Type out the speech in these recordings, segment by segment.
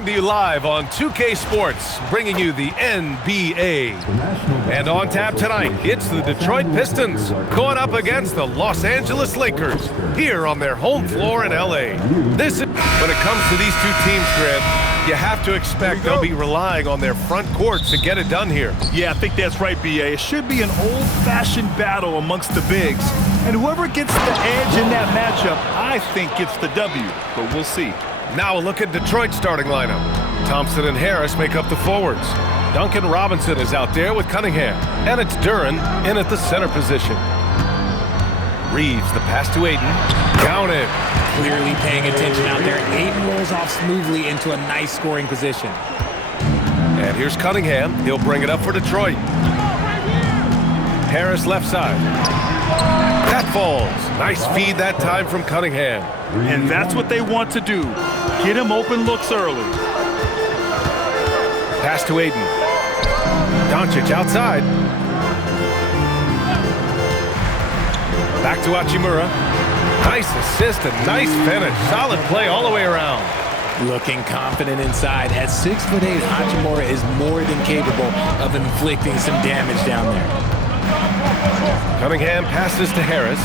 To you live on 2K Sports, bringing you the NBA. And on tap tonight, it's the Detroit Pistons going up against the Los Angeles Lakers here on their home floor in LA. When it comes to these two teams, Grant, you have to expect they'll be relying on their front court to get it done here. Yeah, I think that's right, B.A. It should be an old-fashioned battle amongst the bigs. And whoever gets the edge in that matchup, I think gets the W. But we'll see. Now a look at Detroit's starting lineup. Thompson and Harris make up the forwards. Duncan Robinson is out there with Cunningham. And it's Duren in at the center position. Reeves, the pass to Ayton. Counted. Clearly paying attention out there. Ayton rolls off smoothly into a nice scoring position. And here's Cunningham. He'll bring it up for Detroit. Harris left side. That falls. Nice feed that time from Cunningham. And that's what they want to do. Get him open looks early. Pass to Ayton. Doncic outside. Back to Hachimura. Nice assist and nice finish. Solid play all the way around. Looking confident inside. At 6'8", Hachimura is more than capable of inflicting some damage down there. Cunningham passes to Harris.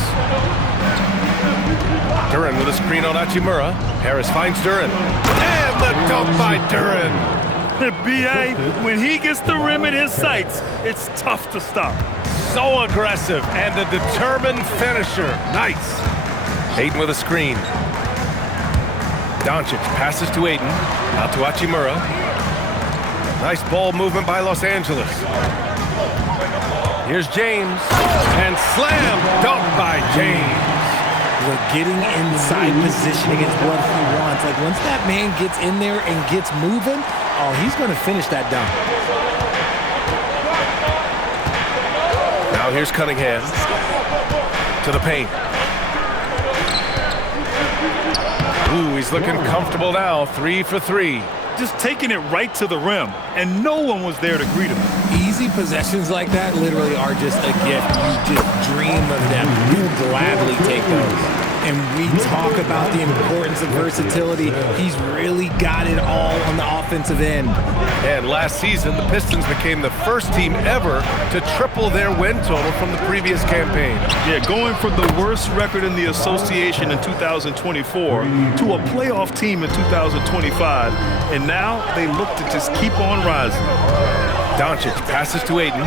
Duren with a screen on Hachimura. Harris finds Duren. And the dunk by Duren. B.A., when he gets the rim in his sights, it's tough to stop. So aggressive and a determined finisher. Nice. Ayton with a screen. Doncic passes to Ayton. Out to Hachimura. Nice ball movement by Los Angeles. Here's James. And slam dunk by James. Look, getting inside position against what he wants. Like, once that man gets in there and gets moving, oh, he's going to finish that dunk. Now here's Cunningham. To the paint. Ooh, he's looking comfortable now. 3 for 3. Just taking it right to the rim, and no one was there to greet him. Easy possessions like that literally are just a gift. You just dream of them. You gladly take those. And we talk about the importance of versatility. He's really got it all on the offensive end. And last season, the Pistons became the first team ever to triple their win total from the previous campaign. Yeah, going from the worst record in the association in 2024 to a playoff team in 2025. And now they look to just keep on rising. Doncic passes to Ayton.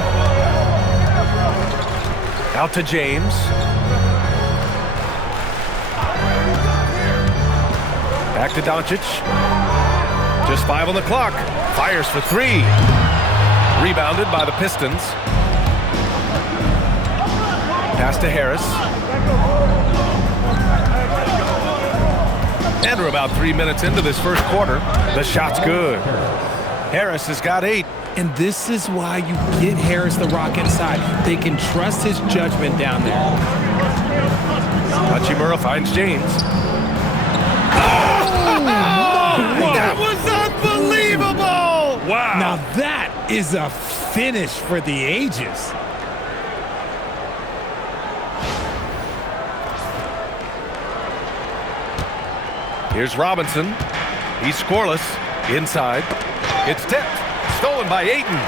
Out to James. Back to Doncic. Just 5 on the clock. Fires for 3. Rebounded by the Pistons. Pass to Harris. And we're about 3 minutes into this first quarter. The shot's good. Harris has got 8. And this is why you get Harris the rock inside. They can trust his judgment down there. Hachimura finds James. That was unbelievable! Wow. Now that is a finish for the ages. Here's Robinson. He's scoreless. Inside. It's tipped. Stolen by Ayton.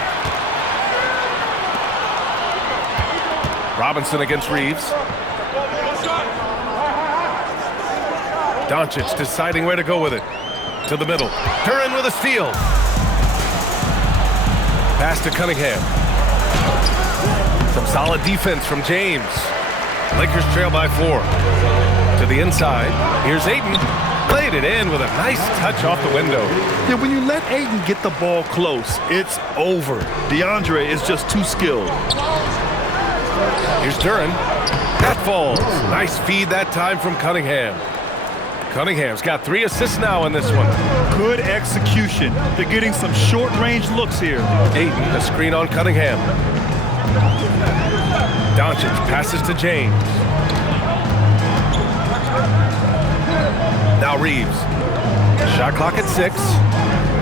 Robinson against Reeves. Doncic deciding where to go with it. To the middle. Duren with a steal. Pass to Cunningham. Some solid defense from James. Lakers trail by 4. To the inside. Here's Ayton. Played it in with a nice touch off the window. Yeah, when you let Ayton get the ball close, it's over. DeAndre is just too skilled. Here's Duren. That falls. Nice feed that time from Cunningham. Cunningham's got 3 assists now in this one. Good execution. They're getting some short-range looks here. Ayton, a screen on Cunningham. Doncic passes to James. Now Reeves. Shot clock at 6.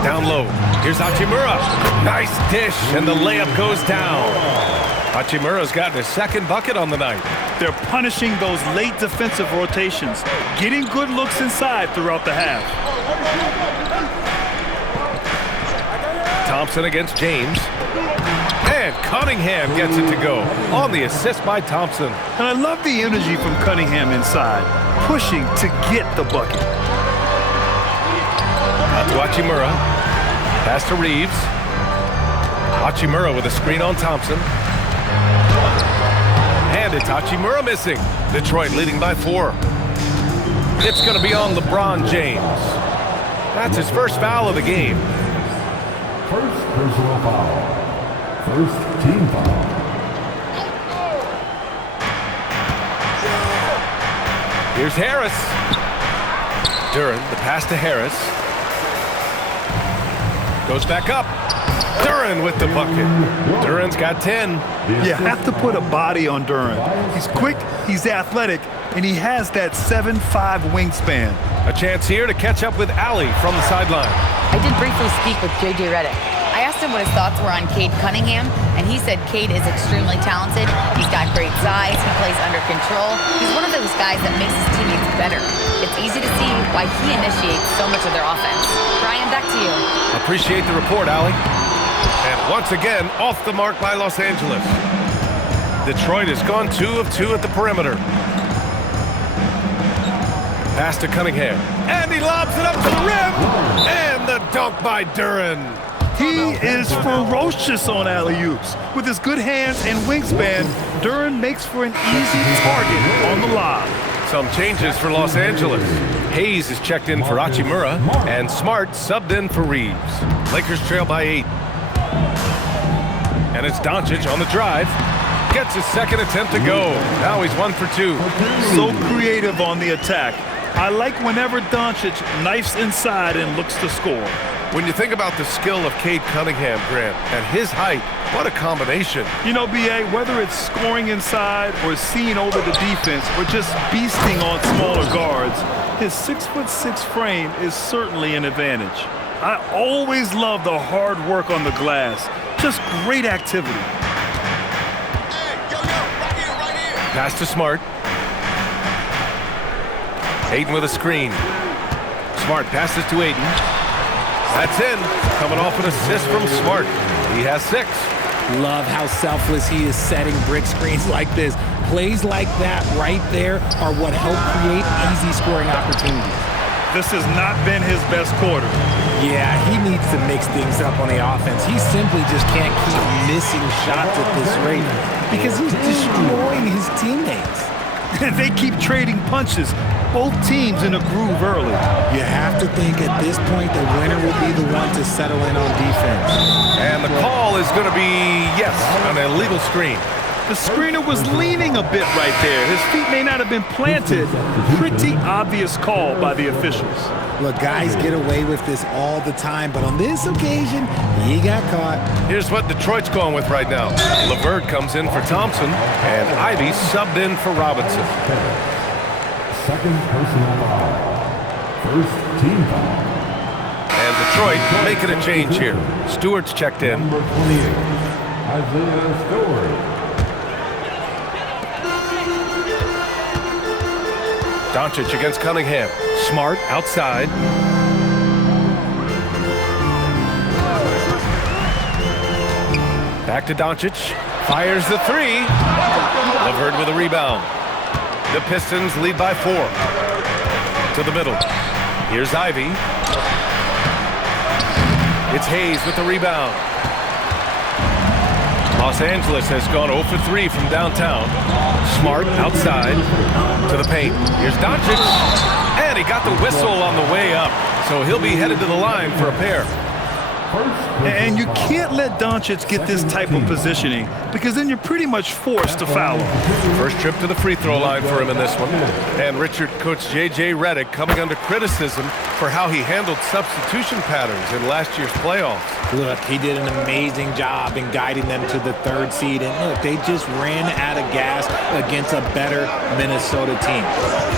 Down low. Here's Hachimura. Nice dish, and the layup goes down. Hachimura's gotten his second bucket on the night. They're punishing those late defensive rotations, getting good looks inside throughout the half. Thompson against James. And Cunningham gets it to go on the assist by Thompson. And I love the energy from Cunningham inside, pushing to get the bucket. Out to Hachimura. Pass to Reeves. Hachimura with a screen on Thompson. And it's Hachimura missing. Detroit leading by 4. It's going to be on LeBron James. That's his first foul of the game. First personal foul. First team foul. Here's Harris. Duren, the pass to Harris. Goes back up. Duren with the bucket. Duren's got 10. You have to put a body on Duren. He's quick, he's athletic, and he has that 7'5" wingspan. A chance here to catch up with Allie from the sideline. I did briefly speak with J.J. Redick. I asked him what his thoughts were on Cade Cunningham, and he said Cade is extremely talented. He's got great size. He plays under control. He's one of those guys that makes his teammates better. It's easy to see why he initiates so much of their offense. Brian, back to you. Appreciate the report, Allie. And once again, off the mark by Los Angeles. Detroit has gone 2 of 2 at the perimeter. Pass to Cunningham. And he lobs it up to the rim. And the dunk by Duren. He is ferocious on alley-oops. With his good hands and wingspan, Duren makes for an easy target on the lob. Some changes for Los Angeles. Hayes is checked in for Hachimura, and Smart subbed in for Reeves. Lakers trail by 8. And it's Doncic on the drive. Gets his second attempt to go. Now he's 1 for 2. So creative on the attack. I like whenever Doncic knifes inside and looks to score. When you think about the skill of Cade Cunningham, Grant, and his height, what a combination. You know, B.A., whether it's scoring inside or seeing over the defense or just beasting on smaller guards, his 6'6" frame is certainly an advantage. I always love the hard work on the glass. Just great activity. Pass to Smart. Ayton with a screen. Smart passes to Ayton. That's in. Coming off an assist from Smart. He has 6. Love how selfless he is setting brick screens like this. Plays like that right there are what help create easy scoring opportunities. This has not been his best quarter. Yeah, he needs to mix things up on the offense. He simply just can't keep missing shots at this rate because he's destroying his teammates. They keep trading punches. Both teams in a groove early. You have to think at this point the winner will be the one to settle in on defense. And the call is going to be, yes, an illegal screen. The screener was leaning a bit right there. His feet may not have been planted. Pretty obvious call by the officials. Look, guys get away with this all the time, but on this occasion, he got caught. Here's what Detroit's going with right now. LeVert comes in for Thompson, and Ivy subbed in for Robinson. Second personal foul. First team foul. And Detroit making a change here. Stewart's checked in. Number 28, Isaiah Stewart. Doncic against Cunningham. Smart outside. Back to Doncic. Fires the 3. LeVert with a rebound. The Pistons lead by 4. To the middle. Here's Ivy. It's Hayes with the rebound. Los Angeles has gone 0 for 3 from downtown. Smart outside to the paint. Here's Doncic. And he got the whistle on the way up. So he'll be headed to the line for a pair. And you can't let Doncic get this type of positioning because then you're pretty much forced to foul him. First trip to the free throw line for him in this one. And Richard, Coach J.J. Redick coming under criticism for how he handled substitution patterns in last year's playoffs. Look, he did an amazing job in guiding them to the 3rd seed. And look, they just ran out of gas against a better Minnesota team.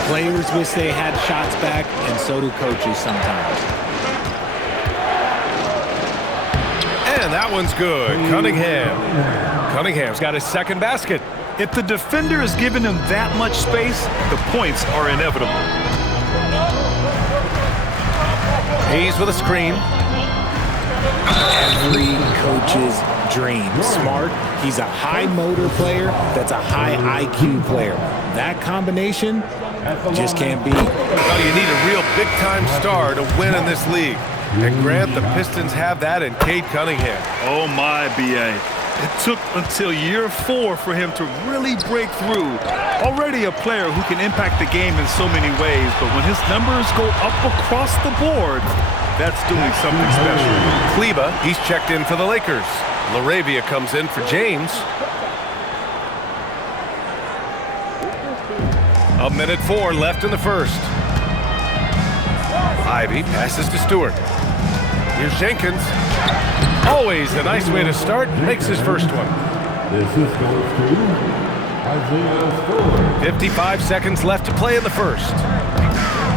Players wish they had shots back, and so do coaches sometimes. And that one's good. Cunningham. Cunningham's got his second basket. If the defender is giving him that much space, the points are inevitable. Hayes with a screen. Every coach's dream. Smart, he's a high motor player that's a high IQ player. That combination just can't beat. Well, you need a real big-time star to win in this league. And Grant, the Pistons have that in Cade Cunningham. Oh my, BA. It took until year 4 for him to really break through. Already a player who can impact the game in so many ways, but when his numbers go up across the board, that's doing something special. Kleba, he's checked in for the Lakers. LaRavia comes in for James. A minute 4 left in the first. Ivy passes to Stewart. Here's Jenkins. Always a nice way to start. Makes his first one. This is goes to Isaiah Stewart. 55 seconds left to play in the first.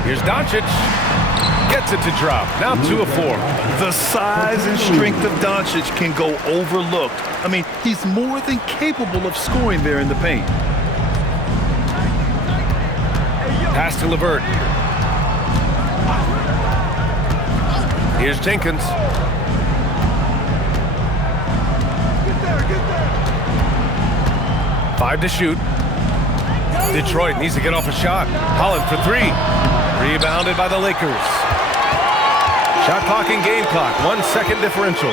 Here's Doncic. Gets it to drop. Now 2 of 4. The size and strength of Doncic can go overlooked. I mean, he's more than capable of scoring there in the paint. Pass to LeVert. Here's Jenkins. Five to shoot. Detroit needs to get off a shot. Holland for 3. Rebounded by the Lakers. Shot clock and game clock. 1 second differential.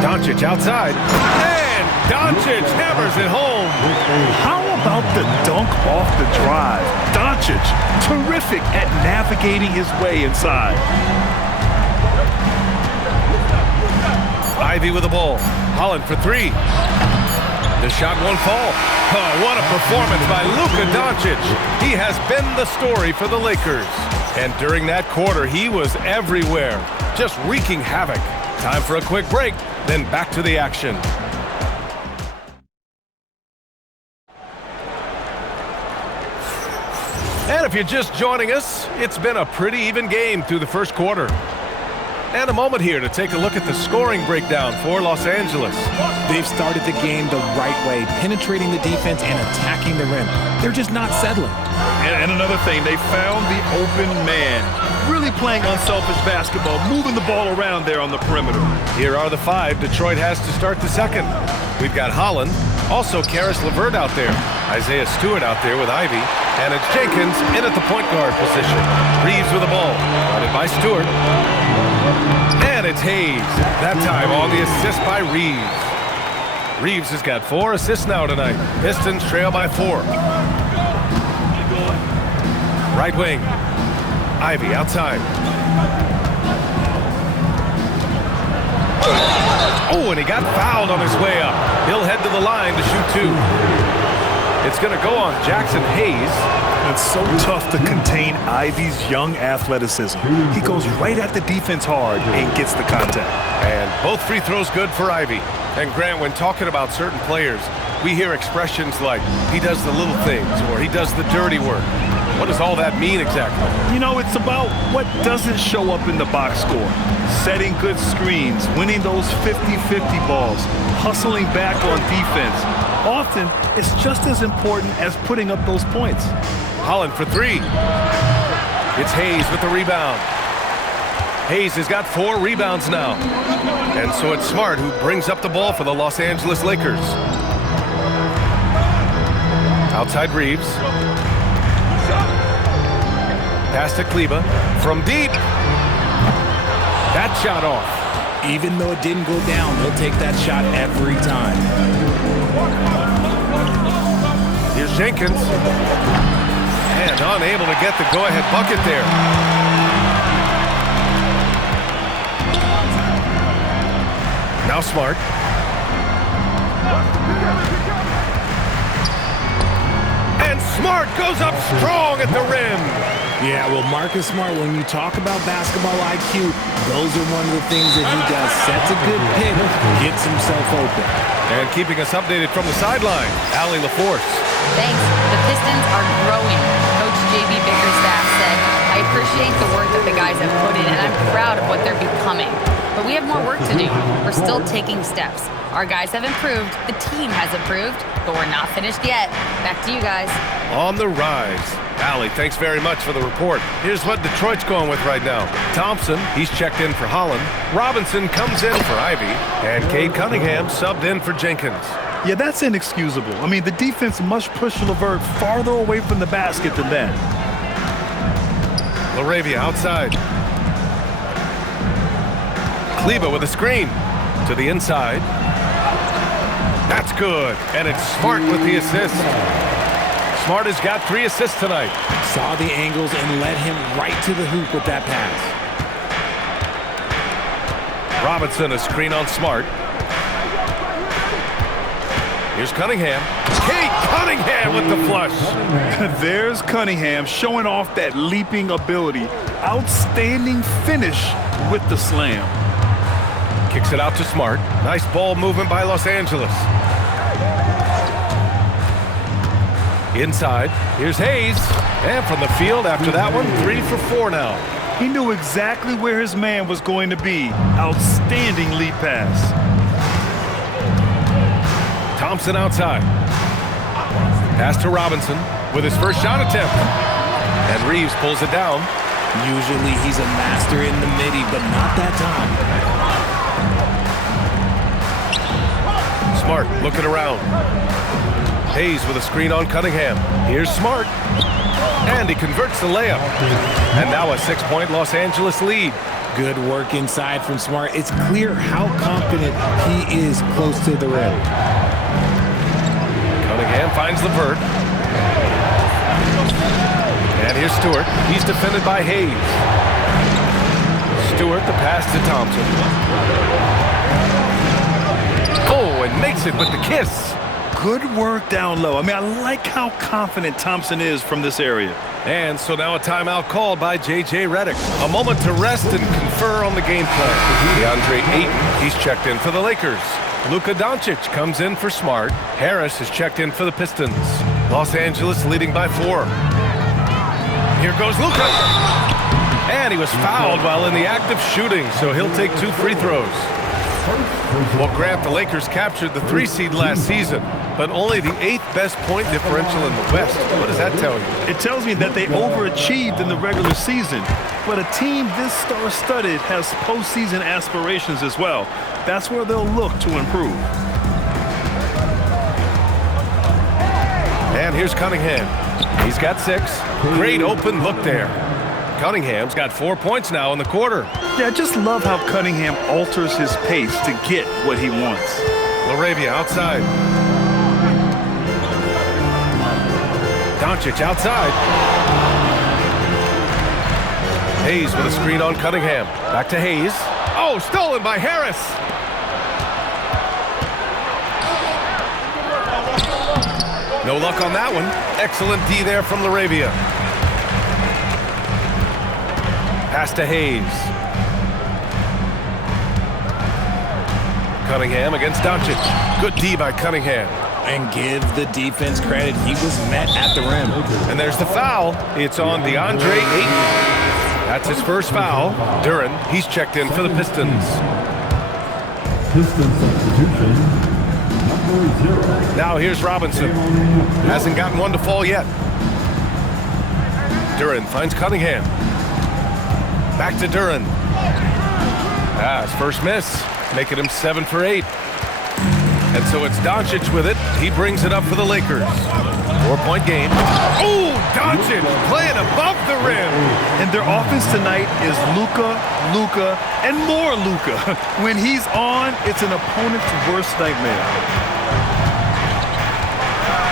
Doncic outside. And Doncic hammers it home. How about the dunk off the drive? Doncic, terrific at navigating his way inside. Ivy with the ball. Holland for 3. The shot won't fall. Oh, what a performance by Luka Doncic. He has been the story for the Lakers. And during that quarter, he was everywhere, just wreaking havoc. Time for a quick break, then back to the action. And if you're just joining us, it's been a pretty even game through the first quarter. And a moment here to take a look at the scoring breakdown for Los Angeles. They've started the game the right way, penetrating the defense and attacking the rim. They're just not settling. And another thing, they found the open man. Really playing unselfish basketball, moving the ball around there on the perimeter. Here are the 5 Detroit has to start the second. We've got Holland, also Karis LeVert out there, Isaiah Stewart out there with Ivy, and it's Jenkins in at the point guard position. Reeves with the ball, guarded by Stewart. And it's Hayes, that time on the assist by Reeves. Reeves has got 4 assists now tonight. Pistons trail by 4. Right wing, Ivy outside. Oh, and he got fouled on his way up. He'll head to the line to shoot 2. It's going to go on Jackson Hayes. It's so tough to contain Ivy's young athleticism. He goes right at the defense hard and gets the contact. And both free throws good for Ivy. And Grant, when talking about certain players, we hear expressions like, he does the little things, or he does the dirty work. What does all that mean exactly? You know, it's about what doesn't show up in the box score. Setting good screens, winning those 50-50 balls, hustling back on defense. Often, it's just as important as putting up those points. Holland for 3. It's Hayes with the rebound. Hayes has got 4 rebounds now. And so it's Smart who brings up the ball for the Los Angeles Lakers. Outside Reeves. Pass to Kleba from deep. That shot off. Even though it didn't go down, they'll take that shot every time. Here's Jenkins. And unable to get the go-ahead bucket there. Now Smart. And Smart goes up strong at the rim. Yeah, well, Marcus Smart, when you talk about basketball IQ, those are one of the things that he does. Sets a good pick, gets himself open. And keeping us updated from the sideline, Allie LaForce. Thanks. The Pistons are growing. Coach J.B. Bickerstaff said, I appreciate the work that the guys have put in, and I'm proud of what they're becoming. But we have more work to do. We're still taking steps. Our guys have improved. The team has improved, but we're not finished yet. Back to you guys. On the rise, Allie, thanks very much for the report. Here's what Detroit's going with right now. Thompson, he's checked in for Holland. Robinson comes in for Ivy. And Cade Cunningham subbed in for Jenkins. Yeah, that's inexcusable. I mean, the defense must push LeVert farther away from the basket than that. LaRavia outside. Kleba with a screen. To the inside. That's good. And it's Smart with the assist. Smart has got 3 assists tonight. Saw the angles and led him right to the hoop with that pass. Robinson, a screen on Smart. Here's Cunningham. Cade Cunningham with the flush. There's Cunningham showing off that leaping ability. Outstanding finish with the slam. Kicks it out to Smart. Nice ball movement by Los Angeles. Inside, here's Hayes. And from the field after that one, 3 for 4 now. He knew exactly where his man was going to be. Outstanding lead pass. Thompson outside. Pass to Robinson with his first shot attempt. And Reeves pulls it down. Usually he's a master in the midi, but not that time. Smart looking around. Hayes with a screen on Cunningham. Here's Smart. And he converts the layup. And now a 6-point Los Angeles lead. Good work inside from Smart. It's clear how confident he is close to the rim. Cunningham finds LeVert. And here's Stewart. He's defended by Hayes. Stewart, the pass to Thompson. Oh, and makes it with the kiss. Good work down low. I mean, I like how confident Thompson is from this area. And so now a timeout called by J.J. Redick. A moment to rest and confer on the game plan. DeAndre Ayton, he's checked in for the Lakers. Luka Doncic comes in for Smart. Harris is checked in for the Pistons. Los Angeles leading by 4. Here goes Luka. And he was fouled while in the act of shooting, so he'll take 2 free throws. Well, Grant, the Lakers captured the 3 seed last season, but only the 8th best point differential in the West. What does that tell you? It tells me that they overachieved in the regular season, but a team this star-studded has postseason aspirations as well. That's where they'll look to improve. And here's Cunningham. He's got 6. Great open look there. Cunningham's got 4 points now in the quarter. Yeah, I just love how Cunningham alters his pace to get what he wants. LaRavia outside. Doncic outside. Hayes with a screen on Cunningham. Back to Hayes. Oh, stolen by Harris. No luck on that one. Excellent D there from LaRavia. Pass to Hayes. Cunningham against Doncic. Good D by Cunningham. And give the defense credit. He was met at the rim. And there's the foul. It's on DeAndre Ayton. That's his first foul. Duren, he's checked in for the Pistons. Pistons substitution, number 0. Now here's Robinson. Hasn't gotten one to fall yet. Duren finds Cunningham. Back to Duren. His first miss, making him 7 for 8. And so it's Doncic with it. He brings it up for the Lakers. 4-point game. Oh, Doncic playing above the rim. And their offense tonight is Luka, and more Luka. When he's on, it's an opponent's worst nightmare.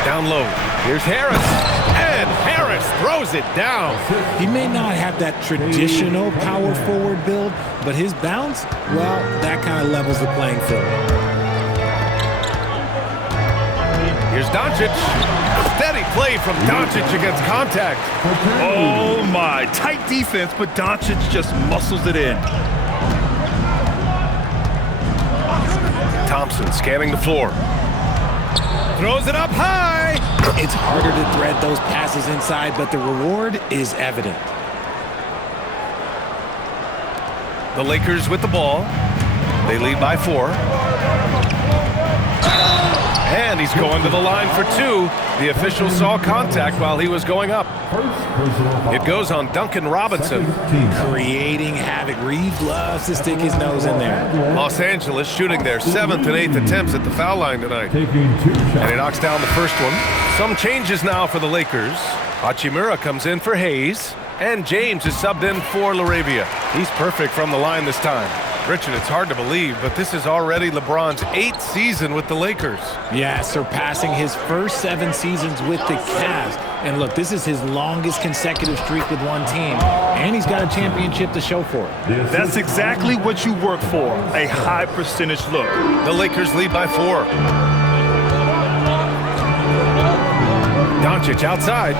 Down low. Here's Harris. And Harris throws it down. He may not have that traditional power forward build, but his bounce, well, that kind of levels the playing field. Here's Doncic. Steady play from Doncic against contact. Oh my, tight defense, but Doncic just muscles it in. Thompson scanning the floor. Throws it up high. It's harder to thread those passes inside, but the reward is evident. The Lakers with the ball. They lead by 4. And he's going to the line for two. The official saw contact while he was going up. It goes on Duncan Robinson. Creating havoc. Reeves loves to stick his nose in there. Los Angeles shooting their 7th and 8th attempts at the foul line tonight. And he knocks down the first one. Some changes now for the Lakers. Hachimura comes in for Hayes. And James is subbed in for LaRavia. He's perfect from the line this time. Richard, it's hard to believe, but this is already LeBron's 8th season with the Lakers. Yeah, surpassing his first 7 seasons with the Cavs. And look, this is his longest consecutive streak with one team. And he's got a championship to show for it. That's exactly what you work for, a high percentage look. The Lakers lead by 4. Doncic outside.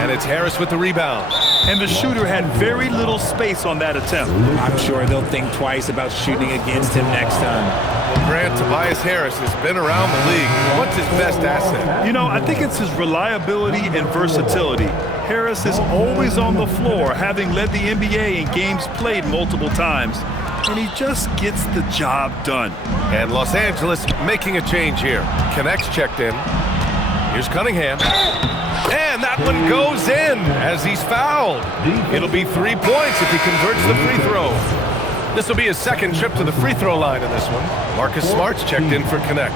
And it's Harris with the rebound. And the shooter had very little space on that attempt. I'm sure they'll think twice about shooting against him next time. Well, Grant, Tobias Harris has been around the league. What's his best asset? You know, I think it's his reliability and versatility. Harris is always on the floor, having led the NBA in games played multiple times. And he just gets the job done. And Los Angeles making a change here. Connects checked in. Here's Cunningham. And that one goes in as he's fouled. It'll be 3 points if he converts the free throw. This will be his second trip to the free throw line in this one. Marcus Smart's checked in for Connect.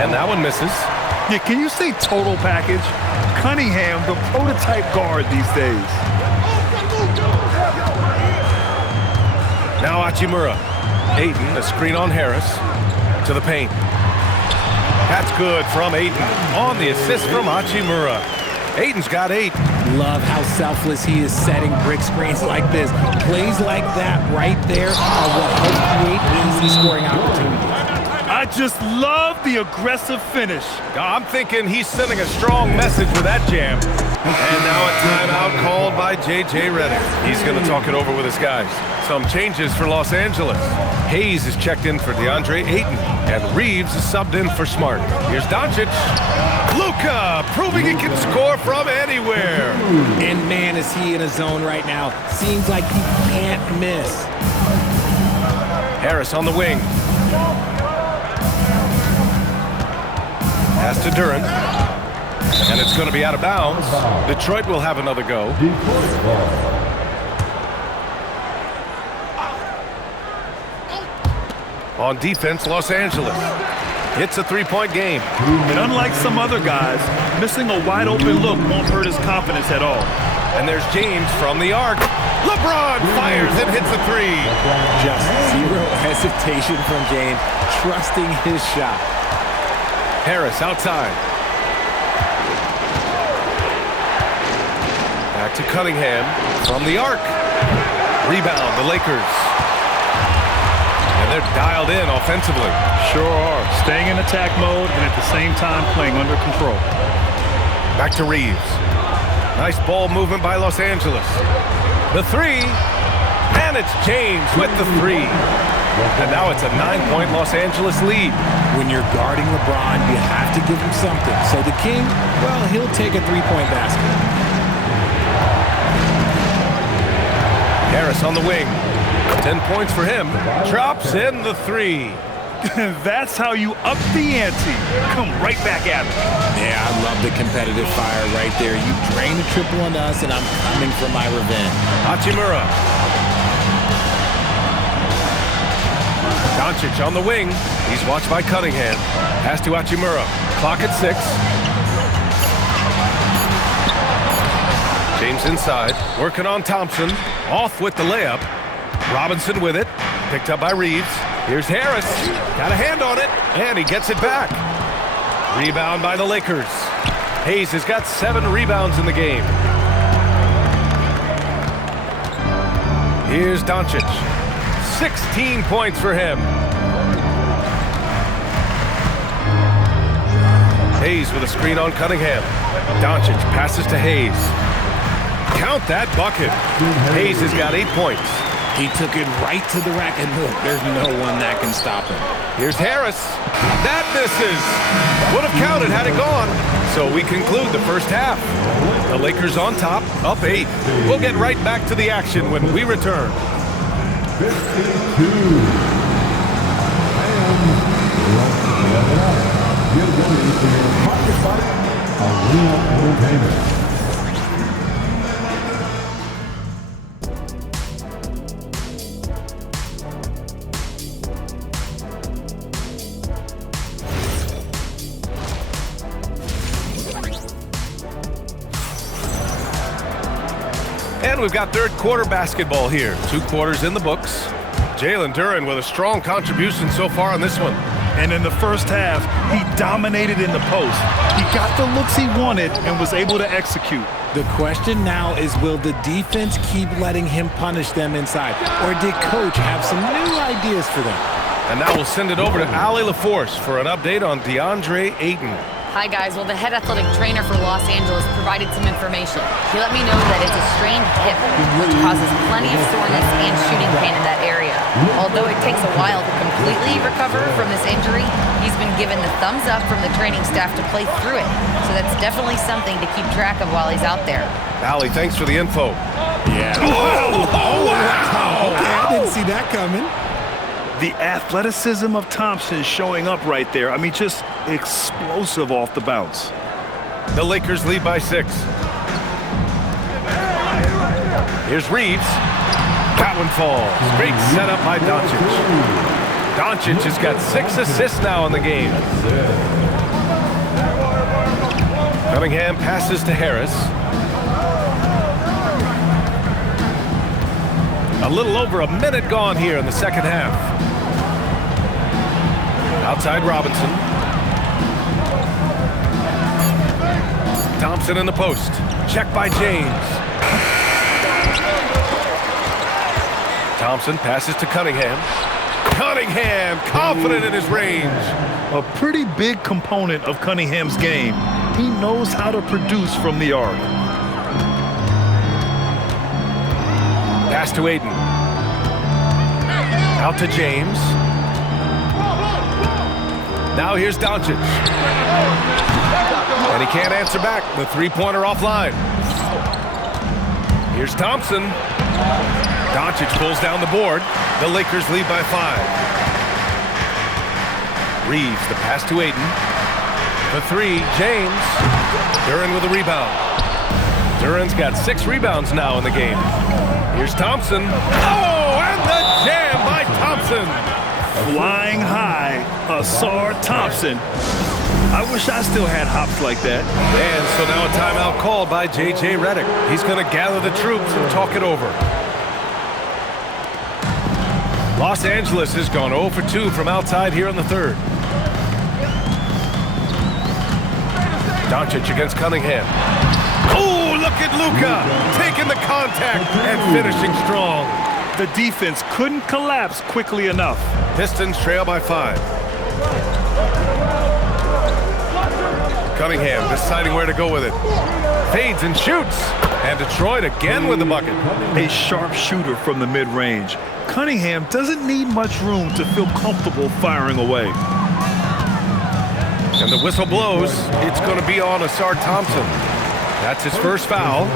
And that one misses. Yeah, can you say total package? Cunningham, the prototype guard these days. Now Hachimura. Ayton, a screen on Harris. To the paint. That's good from Ayton on the assist from Hachimura. Ayton's got 8. Love how selfless he is setting brick screens like this. Plays like that right there are what help create easy scoring opportunities. I just love the aggressive finish. I'm thinking he's sending a strong message with that jam. And now a timeout called by J.J. Redick. He's going to talk it over with his guys. Some changes for Los Angeles. Hayes is checked in for DeAndre Ayton. And Reeves is subbed in for Smart. Here's Doncic. Luka proving he can score from anywhere. And man, is he in a zone right now. Seems like he can't miss. Harris on the wing. Pass to Durant. And it's going to be out of bounds. Detroit will have another go. On defense, Los Angeles. It's a 3-point game. And unlike some other guys, missing a wide open look won't hurt his confidence at all. And there's James from the arc. LeBron fires and hits a 3. Just zero hesitation from James, trusting his shot. Harris outside. Back to Cunningham from the arc. Rebound, the Lakers. And they're dialed in offensively. Sure are. Staying in attack mode and at the same time playing under control. Back to Reeves. Nice ball movement by Los Angeles. The 3. And it's James with the 3. And now it's a 9-point Los Angeles lead. When you're guarding LeBron, you have to give him something. So the King, well, he'll take a 3-point basket. Harris on the wing. 10 points for him. Drops in the 3. That's how you up the ante. Come right back at him. Yeah, I love the competitive fire right there. You drain a triple on us, and I'm coming for my revenge. Hachimura. Doncic on the wing. He's watched by Cunningham. Pass to Hachimura. Clock at 6. James inside. Working on Thompson. Off with the layup. Robinson with it. Picked up by Reeves. Here's Harris. Got a hand on it. And he gets it back. Rebound by the Lakers. Hayes has got 7 rebounds in the game. Here's Doncic. 16 points for him. Hayes with a screen on Cunningham. Doncic passes to Hayes. Count that bucket. Hayes has got 8 points. He took it right to the rack, and look, there's no one that can stop him. Here's Harris. That misses. Would have counted had it gone. So we conclude the first half. The Lakers on top, up 8. We'll get right back to the action when we return. 52. ready for your pocket fight arena entertainment. And we've got third quarter basketball here. 2 quarters in the books. Jalen Duren with a strong contribution so far on this one. And in the first half, he dominated in the post. He got the looks he wanted and was able to execute. The question now is, will the defense keep letting him punish them inside? Or did coach have some new ideas for them? And now we'll send it over to Allie LaForce for an update on DeAndre Ayton. Hi, guys. Well, the head athletic trainer for Los Angeles provided some information. He let me know that it's a strained hip, which causes plenty of soreness and shooting pain in that area. Although it takes a while to completely recover from this injury, he's been given the thumbs up from the training staff to play through it. So that's definitely something to keep track of while he's out there. Allie, thanks for the info. Yeah. Oh, wow. Okay, I didn't see that coming. The athleticism of Thompson showing up right there. I mean, just explosive off the bounce. The Lakers lead by 6. Here's Reeves. That one falls. Great setup by Doncic. Doncic has got 6 assists now in the game. Cunningham passes to Harris. A little over a minute gone here in the second half. Outside Robinson. Thompson in the post. Check by James. Thompson passes to Cunningham. Cunningham confident in his range. A pretty big component of Cunningham's game. He knows how to produce from the arc. Pass to Ayton. Out to James. Now here's Doncic. And he can't answer back. The three-pointer offline. Here's Thompson. Doncic pulls down the board. The Lakers lead by 5. Reeves, the pass to Ayton. The 3, James. Duren with a rebound. Duren's got 6 rebounds now in the game. Here's Thompson. Oh, and the jam by Thompson. Flying high, Asar Thompson. I wish I still had hops like that. And so now a timeout called by J.J. Redick. He's going to gather the troops and talk it over. Los Angeles has gone 0 for 2 from outside here in the third. Doncic against Cunningham. Oh, look at Luka taking the contact and finishing strong. The defense couldn't collapse quickly enough. Pistons trail by 5. Cunningham deciding where to go with it. Fades and shoots. And Detroit again with the bucket. A sharp shooter from the mid-range. Cunningham doesn't need much room to feel comfortable firing away. And the whistle blows. It's going to be on Asar Thompson. That's his first foul.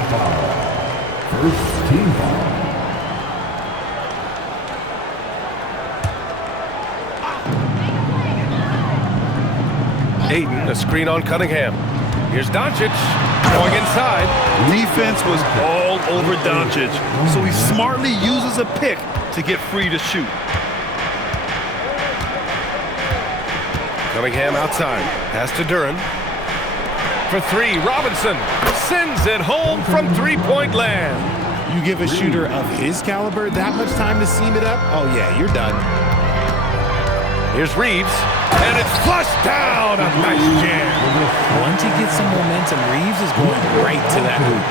First team foul. Ayton, a screen on Cunningham. Here's Doncic going inside. Defense was all over Doncic, so he smartly uses a pick to get free to shoot. Cunningham outside. Pass to Duren. For 3, Robinson sends it home from three-point land. You give a shooter of his caliber that much time to seam it up? Oh, yeah, you're done. Here's Reeves, and it's flushed down. A nice jam. Once he gets some momentum, Reeves is going right to that hoop.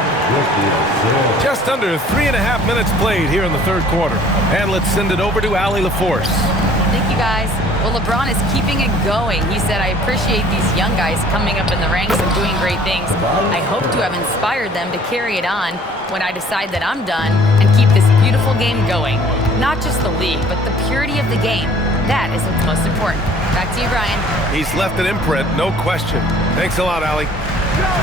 Just under 3.5 minutes played here in the third quarter. And let's send it over to Allie LaForce. Thank you, guys. Well, LeBron is keeping it going. He said, I appreciate these young guys coming up in the ranks and doing great things. I hope to have inspired them to carry it on when I decide that I'm done and keep this beautiful game going. Not just the league, but the purity of the game. That is what's most important. Back to you, Brian. He's left an imprint, no question. Thanks a lot, Allie.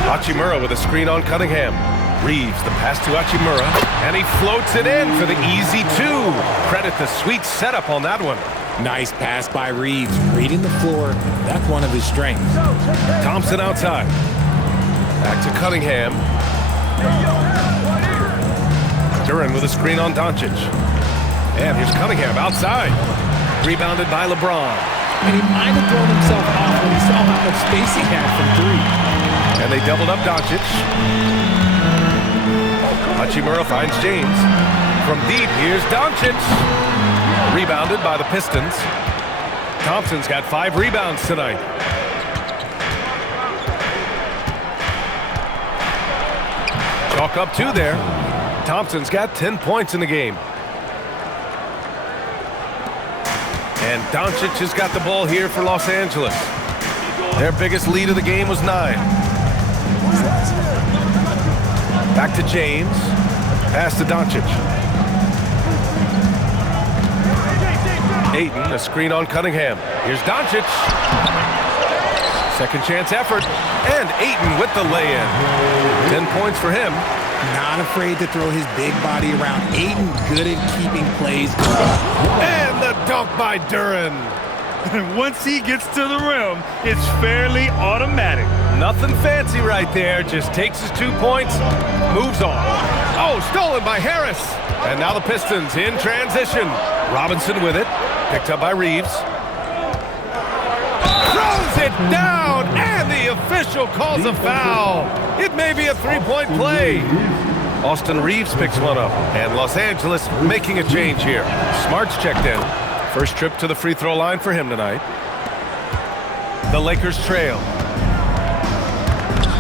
Hachimura with a screen on Cunningham. Reeves, the pass to Hachimura, and he floats it in for the easy 2. Credit the sweet setup on that one. Nice pass by Reeves. Reading the floor, that's one of his strengths. Thompson outside. Back to Cunningham. Duren with a screen on Doncic. And here's Cunningham outside. Rebounded by LeBron. And he might have thrown himself off when he saw how much space he had from three. And they doubled up Doncic. Hachimura finds James. From deep, here's Doncic. Rebounded by the Pistons. Thompson's got 5 rebounds tonight. Chalk up 2 there. Thompson's got 10 points in the game. And Doncic has got the ball here for Los Angeles. Their biggest lead of the game was 9. Back to James. Pass to Doncic. Ayton, a screen on Cunningham. Here's Doncic. Second chance effort. And Ayton with the lay-in. 10 points for him. Not afraid to throw his big body around. Ayton good at keeping plays going. And the dunk by Duren. Once he gets to the rim, it's fairly automatic. Nothing fancy right there. Just takes his 2 points, moves on. Oh, stolen by Harris. And now the Pistons in transition. Robinson with it. Picked up by Reeves. Throws it down, and the official calls a foul. It may be a 3-point play. Austin Reeves picks one up, and Los Angeles making a change here. Smart's checked in. First trip to the free throw line for him tonight. The Lakers trail.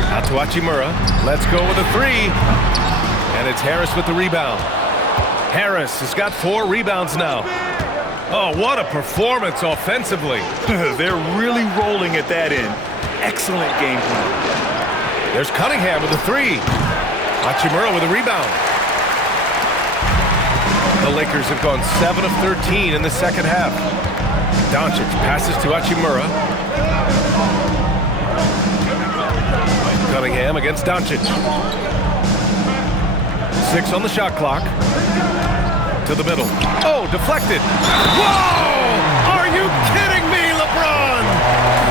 Out to Hachimura. Let's go with a 3. And it's Harris with the rebound. Harris has got 4 rebounds now. Oh, what a performance offensively. They're really rolling at that end. Excellent game plan. There's Cunningham with a 3. Hachimura with a rebound. The Lakers have gone 7 of 13 in the second half. Doncic passes to Hachimura. Cunningham against Doncic. 6 on the shot clock. To the middle. Oh, deflected. Whoa! Are you kidding me, LeBron?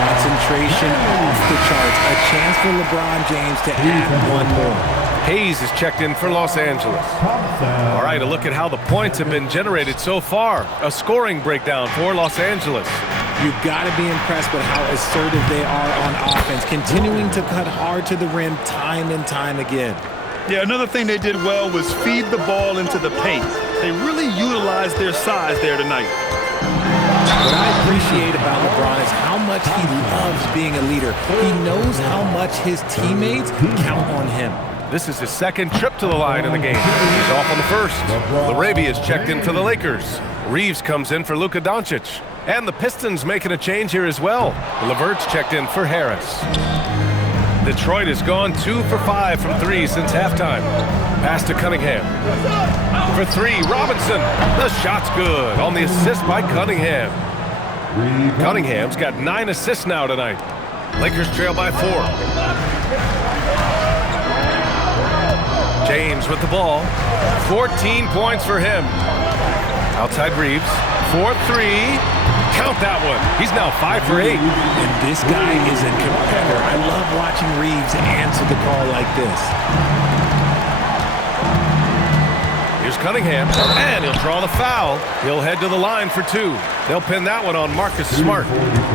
Concentration off the charts. A chance for LeBron James to add one more. Hayes is checked in for Los Angeles. All right, a look at how the points have been generated so far. A scoring breakdown for Los Angeles. You've got to be impressed with how assertive they are on offense, continuing to cut hard to the rim time and time again. Yeah, another thing they did well was feed the ball into the paint. They really utilized their size there tonight. What I appreciate about LeBron is how much he loves being a leader. He knows how much his teammates count on him. This is his second trip to the line in the game. He's off on the first. Larabia is checked in for the Lakers. Reeves comes in for Luka Doncic. And the Pistons making a change here as well. Levert's checked in for Harris. Detroit has gone 2 for 5 from 3 since halftime. Pass to Cunningham. For 3, Robinson. The shot's good on the assist by Cunningham. Cunningham's got 9 assists now tonight. Lakers trail by 4. James with the ball. 14 points for him. Outside Reeves. 4-3. Count that one. He's now 5 for 8. And this guy is a competitor. I love watching Reeves answer the call like this. Here's Cunningham, and he'll draw the foul. He'll head to the line for 2. They'll pin that one on Marcus Smart.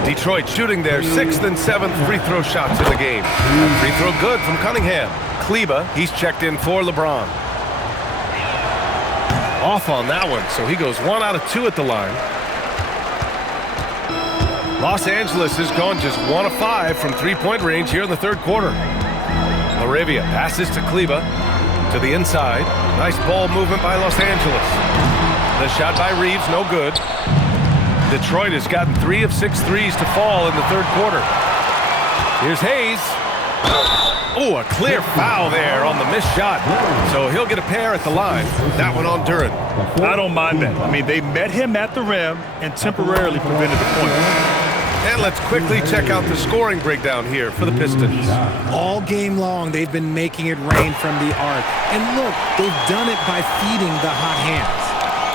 Detroit shooting their 6th and 7th free throw shots in the game. A free throw good from Cunningham. Kleba, he's checked in for LeBron. Off on that one, so he goes 1 out of 2 at the line. Los Angeles has gone just 1 of 5 from 3-point range here in the third quarter. Larabia passes to Kleba to the inside. Nice ball movement by Los Angeles. The shot by Reeves, no good. Detroit has gotten 3 of 6 threes to fall in the third quarter. Here's Hayes. Oh, a clear foul there on the missed shot. So he'll get a pair at the line. That one on Duren. I don't mind that. I mean, they met him at the rim and temporarily prevented the point. And let's quickly check out the scoring breakdown here for the Pistons. All game long, they've been making it rain from the arc. And look, they've done it by feeding the hot hands.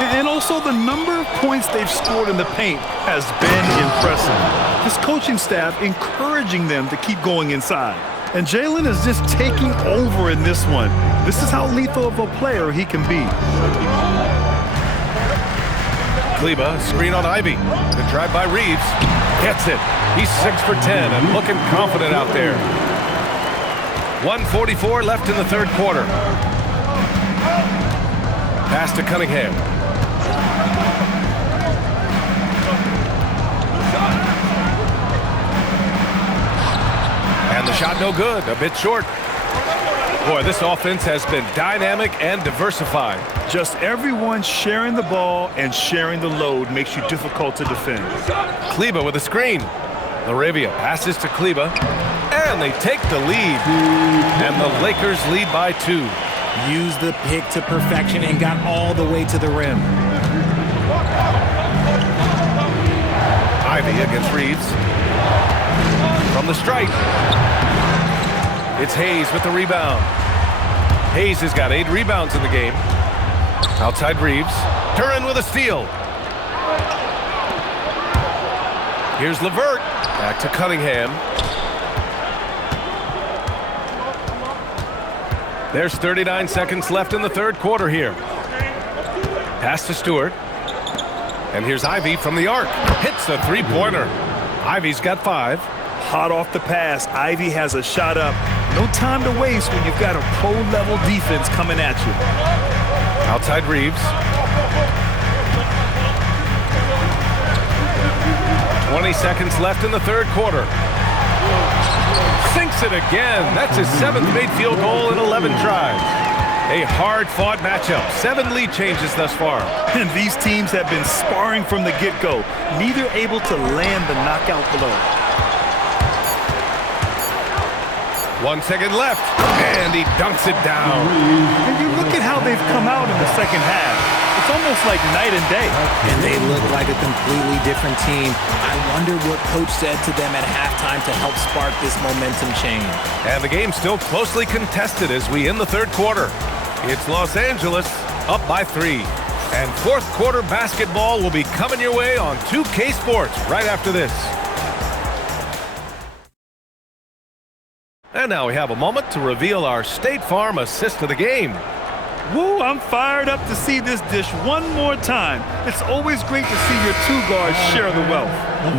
And also the number of points they've scored in the paint has been impressive. His coaching staff encouraging them to keep going inside. And Jalen is just taking over in this one. This is how lethal of a player he can be. Kleba, screen on Ivy. Good drive by Reeves. Gets it. He's 6 for 10 and looking confident out there. 1:44 left in the third quarter. Pass to Cunningham. And the shot no good, a bit short. Boy, this offense has been dynamic and diversified. Just everyone sharing the ball and sharing the load makes you difficult to defend. Kleba with a screen. Laravia passes to Kleba, and they take the lead. And the Lakers lead by 2. Used the pick to perfection and got all the way to the rim. Ivy against Reeves. From the stripe. It's Hayes with the rebound. Hayes has got 8 rebounds in the game. Outside Reeves. Turin with a steal. Here's LeVert. Back to Cunningham. There's 39 seconds left in the third quarter here. Pass to Stewart. And here's Ivy from the arc. Hits a three-pointer. Ivy's got 5. Hot off the pass, Ivy has a shot up. No time to waste when you've got a pro-level defense coming at you. Outside Reeves. 20 seconds left in the third quarter. Sinks it again. That's his 7th made field goal in 11 tries. A hard-fought matchup. 7 lead changes thus far. And these teams have been sparring from the get-go, neither able to land the knockout blow. 1 second left, and he dunks it down. And you look at how they've come out in the second half. It's almost like night and day. And they look like a completely different team. I wonder what coach said to them at halftime to help spark this momentum change. And the game's still closely contested as we end the third quarter. It's Los Angeles up by 3. And fourth quarter basketball will be coming your way on 2K Sports right after this. And now we have a moment to reveal our State Farm assist of the game. Woo, I'm fired up to see this dish one more time. It's always great to see your 2 guards share the wealth.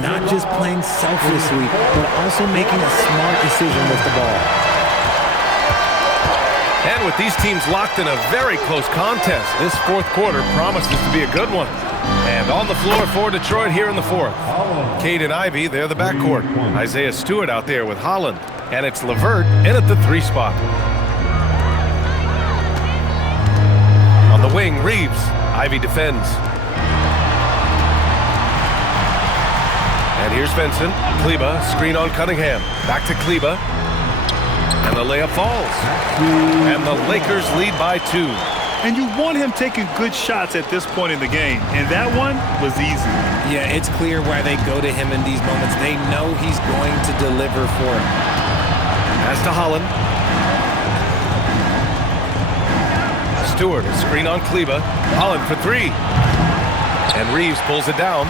Not just playing selflessly, but also making a smart decision with the ball. And with these teams locked in a very close contest, this fourth quarter promises to be a good one. And on the floor for Detroit here in the fourth. Cade and Ivy, they're the backcourt. Isaiah Stewart out there with Holland. And it's LeVert in at the 3 spot. On the wing, Reeves. Ivy defends. And here's Vincent. Kleba, screen on Cunningham. Back to Kleba. And the layup falls. And the Lakers lead by 2. And you want him taking good shots at this point in the game. And that one was easy. Yeah, it's clear why they go to him in these moments. They know he's going to deliver for them. Pass to Holland. Stewart, screen on Kleba. Holland for 3. And Reeves pulls it down.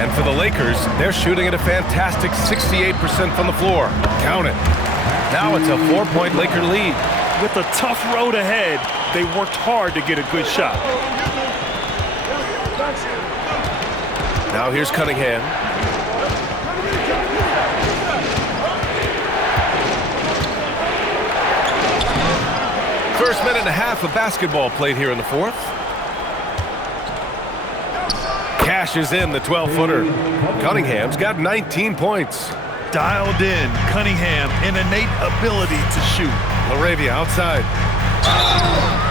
And for the Lakers, they're shooting at a fantastic 68% from the floor. Count it. Now it's a 4-point Laker lead. With a tough road ahead, they worked hard to get a good shot. Now here's Cunningham. First minute and a half of basketball played here in the fourth. Cashes in the 12-footer. Cunningham's got 19 points. Dialed in, Cunningham, an innate ability to shoot. Laravia outside.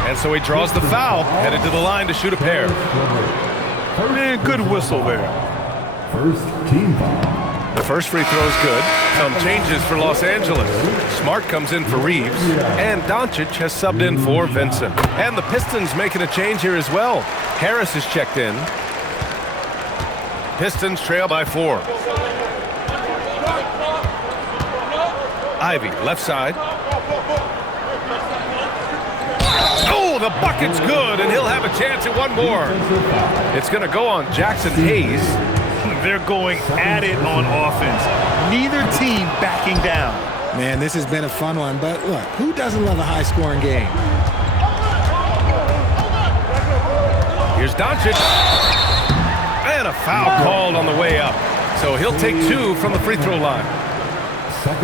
And so he draws the foul, headed to the line to shoot a pair. Man, good whistle there. First team foul. The first free throw is good. Some changes for Los Angeles. Smart comes in for Reeves, and Doncic has subbed in for Vincent. And the Pistons making a change here as well. Harris is checked in. Pistons trail by 4. Ivy, left side. Oh, the the bucket's good, and he'll have a chance at one more. It's going to go on Jackson Hayes. They're going at it on offense. Neither team backing down. Man, this has been a fun one, but look, who doesn't love a high-scoring game? Here's Doncic. And a foul called on the way up. So he'll take 2 from the free throw line.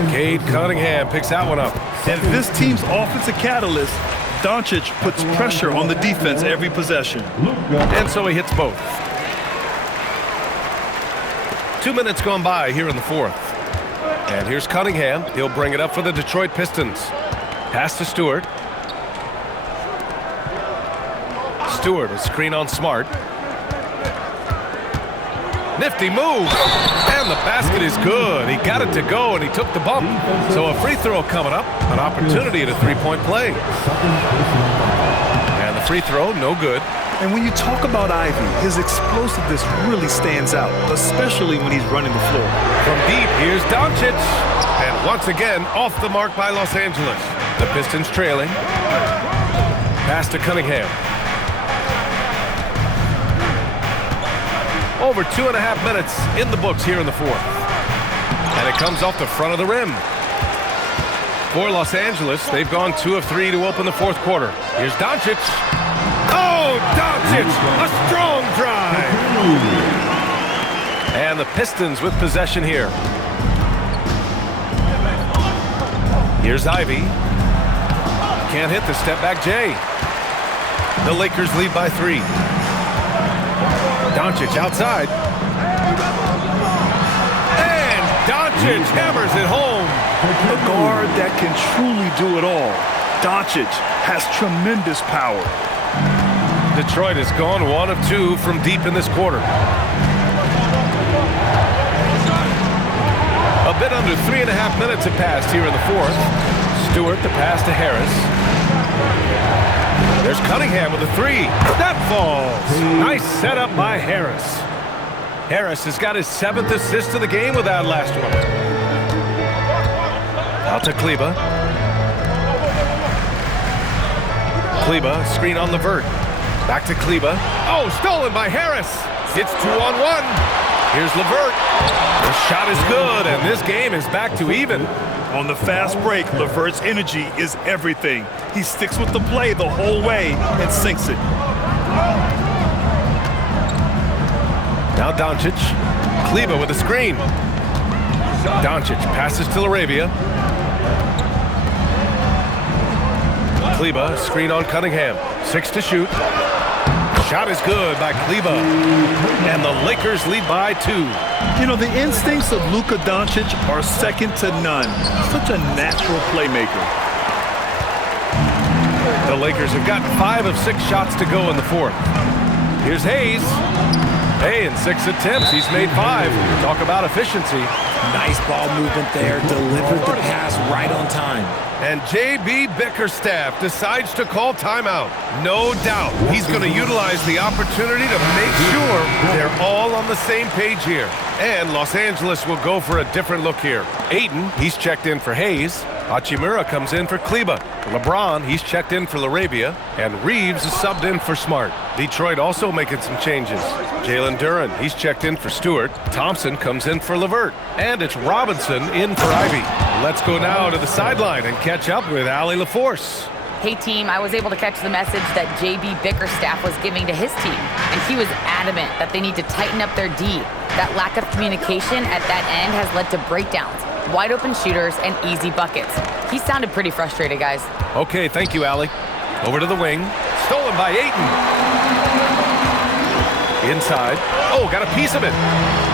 Cade Cunningham picks that one up. And this team's offensive catalyst, Doncic puts pressure on the defense every possession. And so he hits both. 2 minutes gone by here in the fourth. And here's Cunningham. He'll bring it up for the Detroit Pistons. Pass to Stewart. Stewart, a screen on Smart. Nifty move. And the basket is good. He got it to go, and he took the bump. So a free throw coming up. An opportunity at a three-point play. And the free throw, no good. And when you talk about Ivy, his explosiveness really stands out, especially when he's running the floor. From deep, here's Doncic. And once again, off the mark by Los Angeles. The Pistons trailing. Pass to Cunningham. Over 2.5 minutes in the books here in the fourth. And it comes off the front of the rim. For Los Angeles, they've gone 2 of 3 to open the fourth quarter. Here's Doncic. Oh, Doncic! A strong drive! And the Pistons with possession here. Here's Ivy. Can't hit the step-back J. The Lakers lead by 3. Doncic outside. And Doncic hammers it home. A guard that can truly do it all. Doncic has tremendous power. Detroit has gone 1 of 2 from deep in this quarter. A bit under 3.5 minutes have passed here in the fourth. Stewart, the pass to Harris. There's Cunningham with a 3. That falls. Nice setup by Harris. Harris has got his 7th assist of the game with that last one. Out to Kleba. Kleba, screen on Levert. Back to Kleba. Oh, stolen by Harris. It's 2-on-1. Here's Levert. The shot is good, and this game is back to even. On the fast break, Levert's energy is everything. He sticks with the play the whole way and sinks it. Now Doncic. Kleba with a screen. Doncic passes to LaRavia. Kleba, screen on Cunningham. 6 to shoot. Shot is good by Kleba. And the Lakers lead by 2. You know, the instincts of Luka Doncic are second to none. Such a natural playmaker. The Lakers have got 5 of 6 shots to go in the fourth. Here's Hayes. Hey, in 6 attempts, he's made 5. Talk about efficiency. Nice ball movement there. Delivered the pass right on time. And J.B. Bickerstaff decides to call timeout. No doubt he's going to utilize the opportunity to make sure they're all on the same page here. And Los Angeles will go for a different look here. Ayton, he's checked in for Hayes. Hachimura comes in for Kleba. LeBron, he's checked in for LaRavia. And Reeves is subbed in for Smart. Detroit also making some changes. Jalen Duren, he's checked in for Stewart. Thompson comes in for Levert. And it's Robinson in for Ivy. Let's go now to the sideline and catch up with Allie LaForce. Hey team, I was able to catch the message that J.B. Bickerstaff was giving to his team, and he was adamant that they need to tighten up their D. That lack of communication at that end has led to breakdowns, wide open shooters, and easy buckets. He sounded pretty frustrated, guys. Okay, thank you, Allie. Over to the wing. Stolen by Ayton. Inside. Oh, got a piece of it.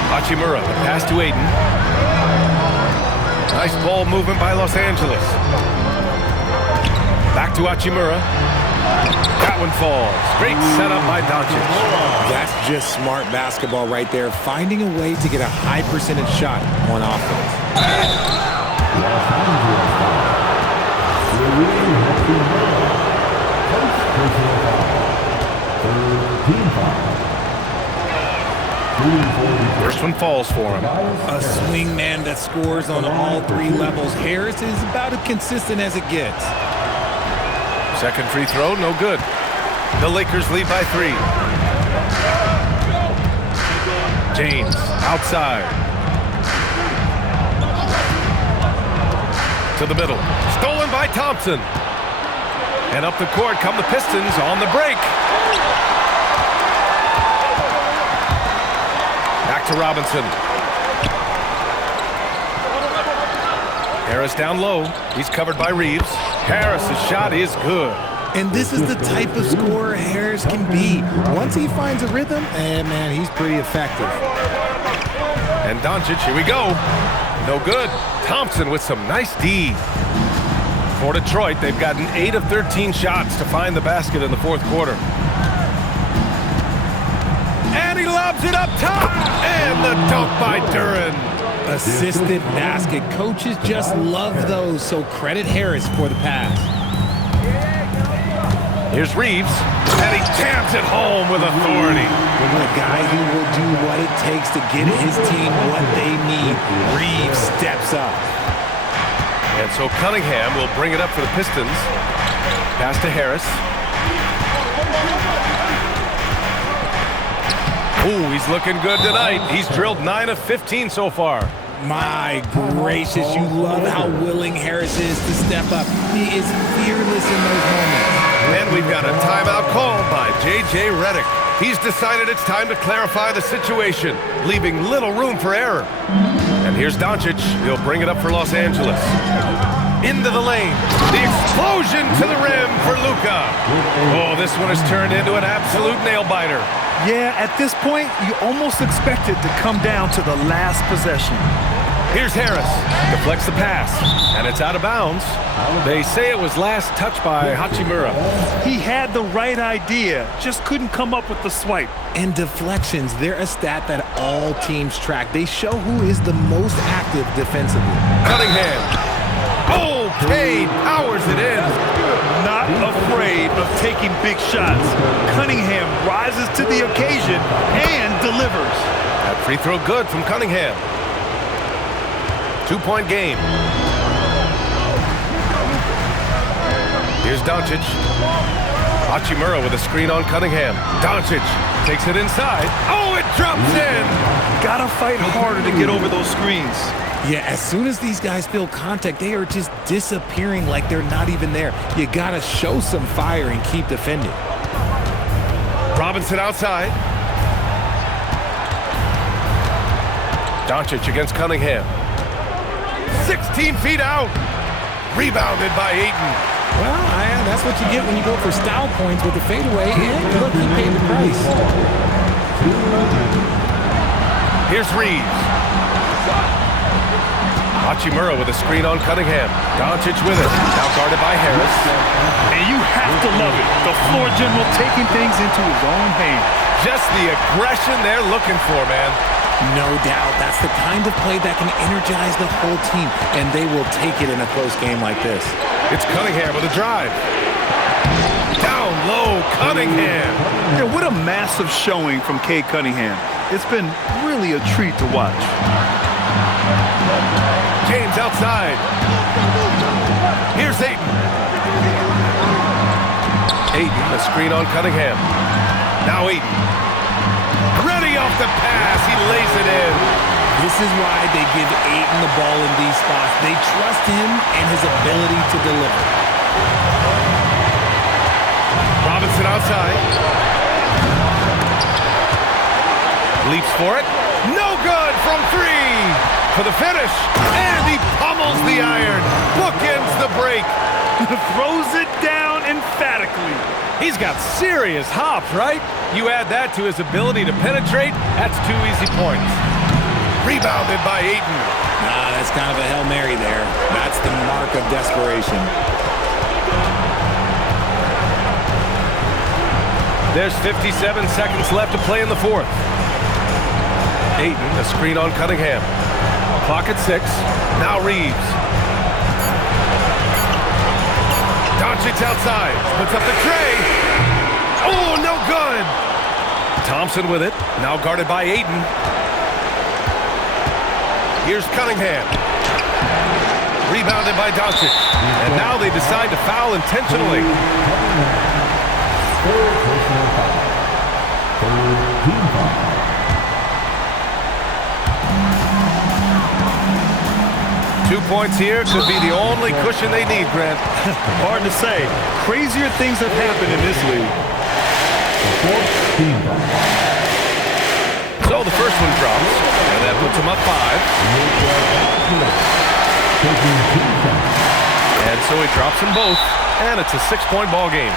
Hachimura, the pass to Ayton. Nice ball movement by Los Angeles. Back to Hachimura. That one falls. Great setup by Doncic. That's just smart basketball right there. Finding a way to get a high percentage shot on offense. First one falls for him. A swing man that scores on all 3 levels. Harris is about as consistent as it gets. Second free throw, no good. The Lakers lead by 3. James, outside. To the middle. Stolen by Thompson. And up the court come the Pistons on the break. Back to Robinson. Harris down low. He's covered by Reeves. Harris's shot is good. And this is the type of scorer Harris can be. Once he finds a rhythm, man, he's pretty effective. And Doncic, here we go. No good. Thompson with some nice D. For Detroit, they've gotten 8 of 13 shots to find the basket in the fourth quarter. And he lobs it up top. And the dunk by Duren. Assisted basket. Coaches just love those, so credit Harris for the pass. Here's Reeves, and he jams it home with authority. A guy who will do what it takes to get his team what they need. Reeves steps up. And so Cunningham will bring it up for the Pistons. Pass to Harris. Ooh, he's looking good tonight. He's drilled 9 of 15 so far. My gracious, you love how willing Harris is to step up. He is fearless in those moments. And we've got a timeout called by J.J. Redick. He's decided it's time to clarify the situation, leaving little room for error. And here's Doncic. He'll bring it up for Los Angeles. Into the lane. The explosion to the rim for Luka. Oh, this one has turned into an absolute nail-biter. Yeah, at this point, you almost expect it to come down to the last possession. Here's Harris. Deflects the pass, and it's out of bounds. They say it was last touched by Hachimura. He had the right idea, just couldn't come up with the swipe. And deflections, they're a stat that all teams track. They show who is the most active defensively. Cunningham. Oh, Cade powers it in. Not afraid of taking big shots. Cunningham rises to the occasion and delivers. That free throw good from Cunningham. 2-point game. Here's Doncic. Hachimura with a screen on Cunningham. Doncic takes it inside. Oh, it drops in. Gotta fight harder to get over those screens. Yeah, as soon as these guys feel contact, they are just disappearing like they're not even there. You gotta show some fire and keep defending. Robinson outside. Doncic against Cunningham. 16 feet out. Rebounded by Ayton. Well, that's what you get when you go for style points with the fadeaway. And look, he paid the price. Here's Reeves. Hachimura with a screen on Cunningham. Doncic with it. Now guarded by Harris. And you have to love it. The floor general taking things into his own hands. Just the aggression they're looking for, man. No doubt. That's the kind of play that can energize the whole team, and they will take it in a close game like this. It's Cunningham with a drive. Down low, Cunningham. Yeah, what a massive showing from Cade Cunningham. It's been really a treat to watch. James outside. Here's Ayton. Ayton, a screen on Cunningham. Now Ayton. Ready off the pass. He lays it in. This is why they give Ayton the ball in these spots. They trust him and his ability to deliver. Robinson outside. Leaps for it. No good from 3. For the finish. And he pummels the iron. Bookends the break. Throws it down emphatically. He's got serious hops, right? You add that to his ability to penetrate, that's 2 easy points. Rebounded by Ayton. That's kind of a Hail Mary there. That's the mark of desperation. There's 57 seconds left to play in the fourth. Ayton, a screen on Cunningham. Clock at 6. Now Reeves. Doncic outside. Puts up the tray. Oh, no good. Thompson with it. Now guarded by Ayton. Here's Cunningham. Rebounded by Doncic. And now they decide to foul intentionally. Third personal foul. Third team foul. 2 points here could be the only cushion they need, Grant. Hard to say. Crazier things have happened in this league. Fourth team foul. So the first one drops, and that puts them up 5. Taking 2 shots. And so he drops them both, and it's a 6-point ball game.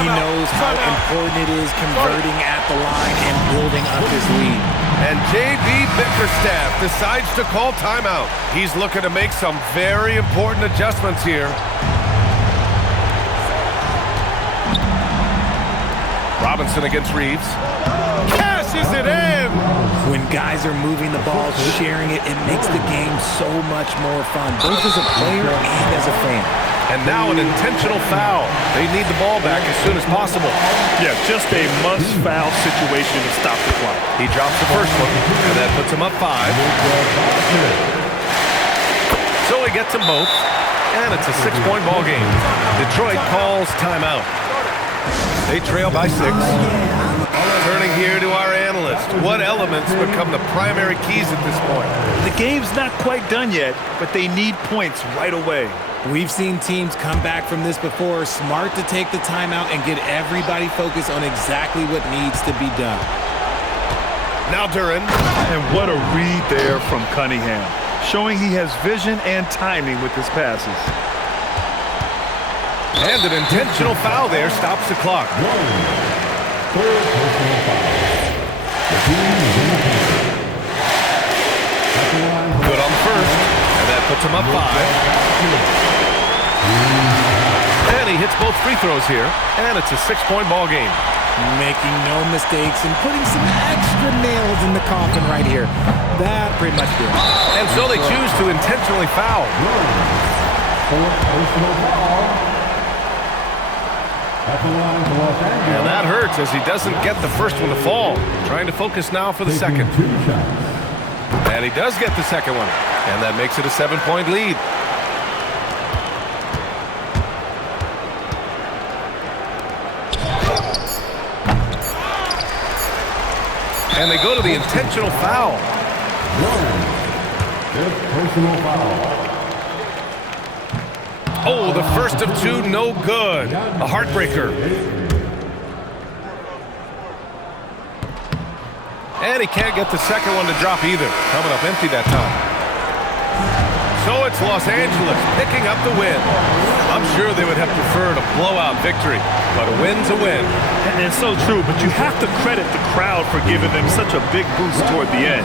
He knows how important it is converting at the line and building up his lead. And J.B. Bickerstaff decides to call timeout. He's looking to make some very important adjustments here. Robinson against Reeves. Cashes it in! When guys are moving the ball, sharing it, it makes the game so much more fun, both as a player and as a fan. And now an intentional foul. They need the ball back as soon as possible. Yeah, just a must-foul situation to stop the clock. He drops the first one, and that puts him up 5. So he gets them both, and it's a 6-point ball game. Detroit calls timeout. They trail by 6. Turning here to our analyst. What elements become the primary keys at this point? The game's not quite done yet, but they need points right away. We've seen teams come back from this before, smart to take the timeout and get everybody focused on exactly what needs to be done. Now Duran. And what a read there from Cunningham, showing he has vision and timing with his passes. And an intentional foul there stops the clock. Third personal foul. The team is in the paint. At the line. Good on the first, and that puts him up 5. And he hits both free throws here, and it's a 6-point ball game. Making no mistakes and putting some extra nails in the coffin right here. That pretty much did it. And so they choose to intentionally foul. Fourth personal foul. At the line for Los Angeles. And that hurts as he doesn't get the first one to fall. Trying to focus now for the second. 2 shots. And he does get the second one, and that makes it a 7-point lead. And they go to the intentional foul. Fifth personal foul. Oh, the first of 2, no good. A heartbreaker. And he can't get the second one to drop either. Coming up empty that time. So it's Los Angeles picking up the win. I'm sure they would have preferred a blowout victory, but a win's a win. And it's so true, but you have to credit the crowd for giving them such a big boost toward the end.